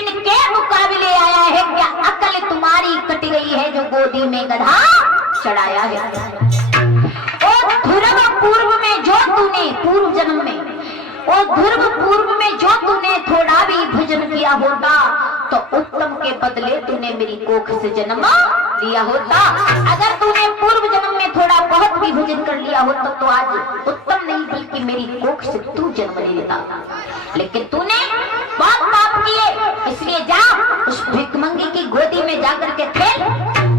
किनके मुकाबले आया है? क्या अकल तुम्हारी कट गई है जो गोदी में गधा चढ़ाया है? और ध्रुव पूर्व में जो तूने पूर्व जन्म में, और ध्रुव पूर्व में जो तूने थोड़ा भी भजन किया होता तो उत्तम के बदले तूने मेरी कोख से जन्म लिया होता। अगर तूने पूर्व जन्म में थोड़ा बहुत भी भजन कर लिया होता तो आज उत्तम नहीं बल्कि मेरी कोख से तू जन्म ले लेता। लेकिन तूने बहुत पाप किए, इसलिए जा उस भिखमंगी की गोदी में जाकर के खेल।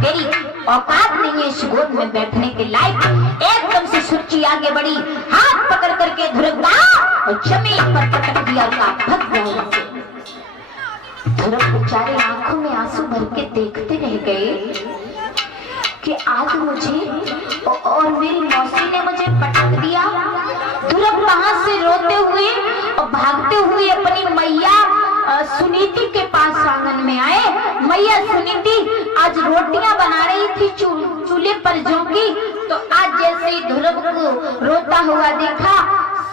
तेरी औकात नहीं है इस गोद में बैठने के लायक। एकदम से सुच्ची आगे बढ़ी, हाथ पकड़ करके ध्रुव का और जमीन पर पटक दिया और कहा भग जाओ। ध्रुव बेचारे आंखों में आंसू भर के देखते रह गए कि आज मुझे और मेरी मौसी ने मुझे पटक दिया। ध्रुव वहां से रोते हुए और भागते हुए अपनी मैया सुनीति के पास आंगन में आए। मैया सुनीति आज रोटियां बना रही थी चूल्हे पर जौ की, तो आज जैसे ही ध्रुव को रोता हुआ देखा,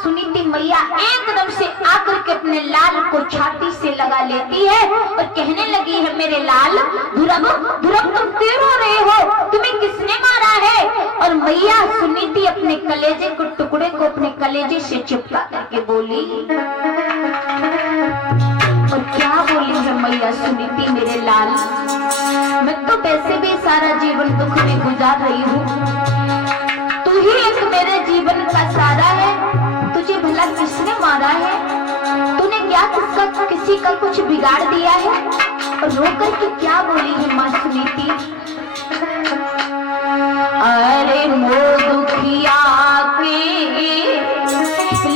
सुनीति मैया एकदम से आकर के अपने लाल को छाती से लगा लेती है और कहने लगी है मेरे लाल ध्रुव, ध्रुव तुम क्यों रो रहे हो? तुम्हें किसने मारा है? और मैया सुनीति अपने कलेजे को टुकड़े को अपने कलेजे से चिपका करके बोली। और क्या बोली है मैया सुनीति मेरे लाल, मैं तो वैसे भी सारा जीवन दुख में गुजार रही हूँ, तू ही एक मेरे जीवन का सारा है। तुझे भला किसने मारा है? तूने क्या किसी का कुछ बिगाड़ दिया है? और रोकर के क्या बोली है माँ सुनीति? अरे मो दुखिया के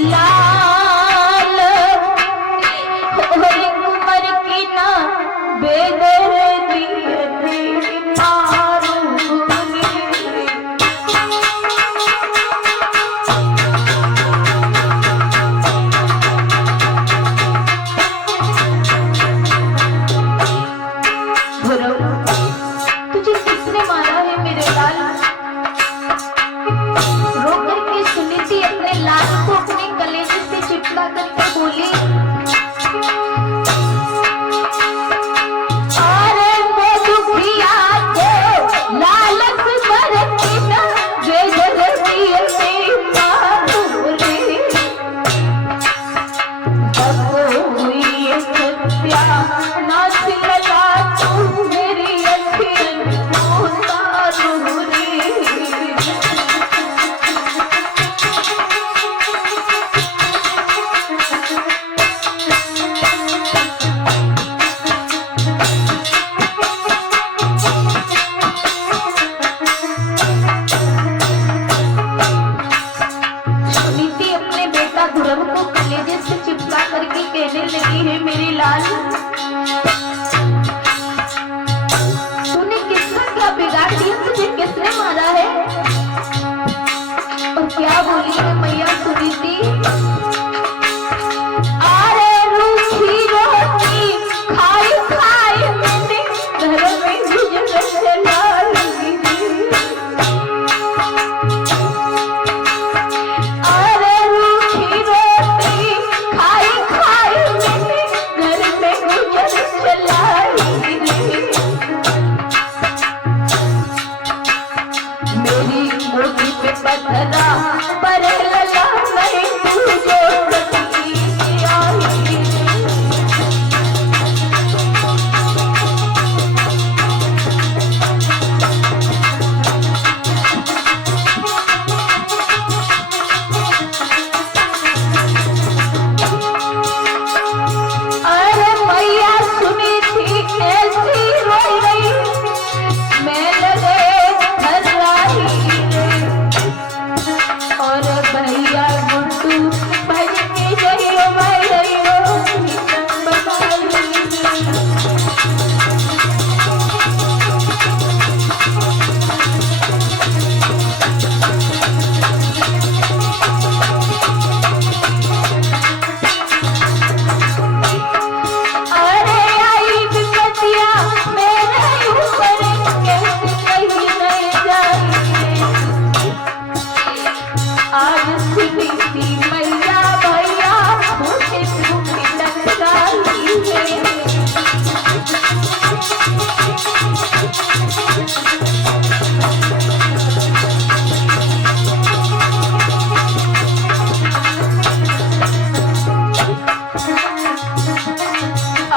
लाल कुमर की ना बेदर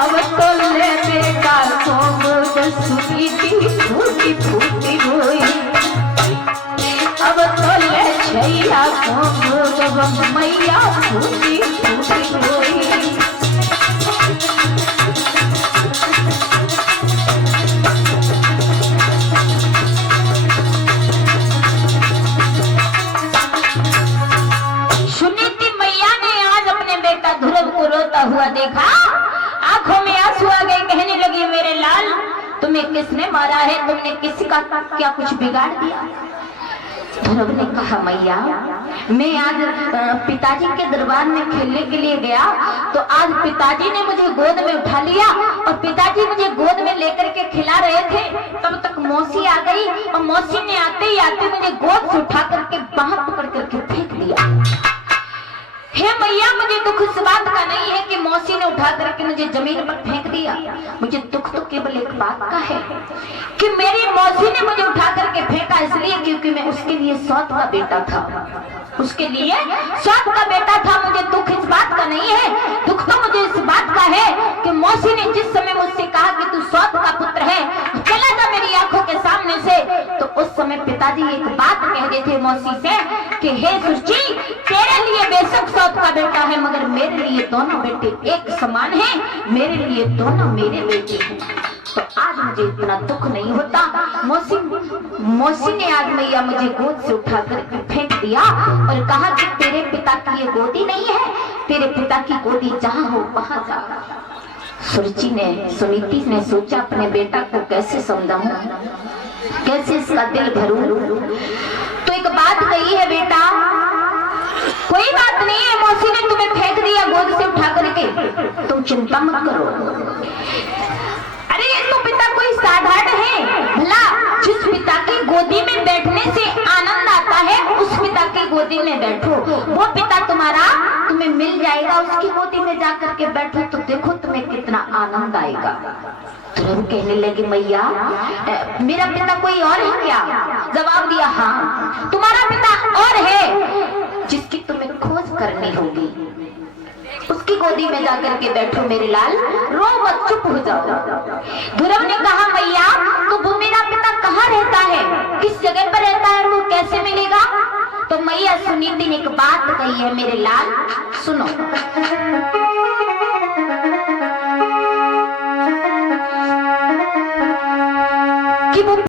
अब तो ले बेकार को गोद सुनीति फूटी फूटी रोई, अब तो ले छैया को गोद मैया फूटी फूटी रोई। रोता हुआ देखा, आंखों में आंसू आ गए, कहने लगी मेरे लाल तुम्हें किसने मारा है, तुमने किसका क्या कुछ बिगाड़ दिया। ध्रुव ने कहा मैया मैं आज पिताजी के दरबार में खेलने के लिए गया तो आज पिताजी ने मुझे गोद में उठा लिया और पिताजी मुझे गोद में लेकर के खिला रहे थे, तब तक मौसी आ गई और मौसी ने आते ही आते मुझे गोद से उठा करके बाहर पकड़ करके फेंक दिया। हे मैया मुझे दुख इस बात का नहीं है कि मौसी ने उठा करके मुझे जमीन पर फेंक दिया, मुझे दुख तो केवल एक बात का है कि मेरी मौसी ने मुझे उठा करके फेंका इसलिए क्योंकि मैं उसके लिए सौत का बेटा था, उसके लिए सौत का बेटा था। मुझे दुख इस बात का नहीं है, दुख तो मुझे इस बात का है कि मौसी ने जिस समय मुझसे कहा कि तू सौत का पुत्र है, चला जा मेरी आंखों के सामने से, तो उस समय पिताजी एक बात कह गए थे मौसी से कि हे सुची तेरे लिए बेशक सौत का बेटा है मगर मेरे लिए दोनों बेटे एक समान हैं, मेरे लिए दोनों मेरे बेटे हैं। तो आज मुझे इतना दुख नहीं होता। मौसी ने आज मैया मुझे गोद से उठा करके फेंक दिया और कहा कि तेरे पिता की ये गोदी नहीं है, तेरे पिता की गोदी जहाँ हो वहां जा। सुनीति ने सोचा अपने बेटा को कैसे समझाऊं, कैसे इसका दिल भरूं। तो एक बात कही है बेटा कोई बात नहीं है, मौसी ने तुम्हें फेंक दिया गोद से उठा करके, तुम चिंता मत करो। अरे ये तो पिता कोई साधारण है, भला जिस पिता की गोदी में बैठने से आनंद आता है उस पिता की गोदी में बैठो, वो पिता तुम्हारा तुम्हें मिल जाएगा, उसकी गोदी में जाकर के बैठो तो देखो तुम्हें कितना आनंद आएगा। ध्रुव कहने लगे मैया मेरा पिता कोई और है क्या? जवाब दिया हाँ तुम्हारा पिता और है जिसकी तुम्हें खोज करनी होगी, उसकी गोदी में जाकर के बैठो मेरे लाल, रो मत चुप हो जाओ। ध्रुव ने कहा मैया तो वो मेरा पिता कहाँ रहता है, किस जगह पर रहता है, वो कैसे मिलेगा? तो मैया सुनीति ने एक बात कही है मेरे लाल सुनो। कि वो